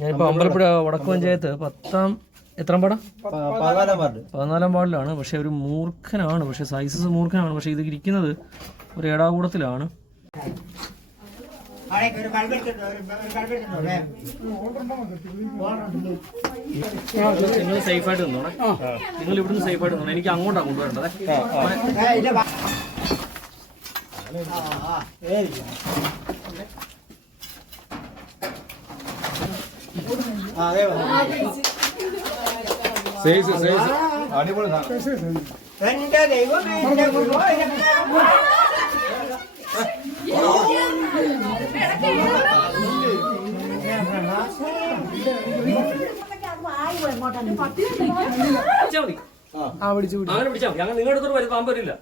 ഞാനിപ്പോൾ അമ്പലപ്പുഴ വടക്ക് പഞ്ചായത്ത് എത്രാം പാടാ 14-ാം വാർഡിലാണ്. പക്ഷെ ഒരു മൂർഖനാണ്, പക്ഷെ സൈസസ് മൂർഖനാണ്. പക്ഷെ ഇത് ഇരിക്കുന്നത് ഒരു ഏടാകൂടത്തിലാണ്. നിങ്ങൾ സേഫായിട്ട് നിന്നോണേ, നിങ്ങൾ ഇവിടുന്ന് സേഫായിട്ട് നിന്നോ. എനിക്ക് അങ്ങോട്ടാണ് കൊണ്ടുവരേണ്ടത്. അങ്ങനെ പിടിച്ചാൽ മതി. അങ്ങനെ നിങ്ങളുടെ അടുത്തോട് വരും, പാമ്പ് വരില്ല.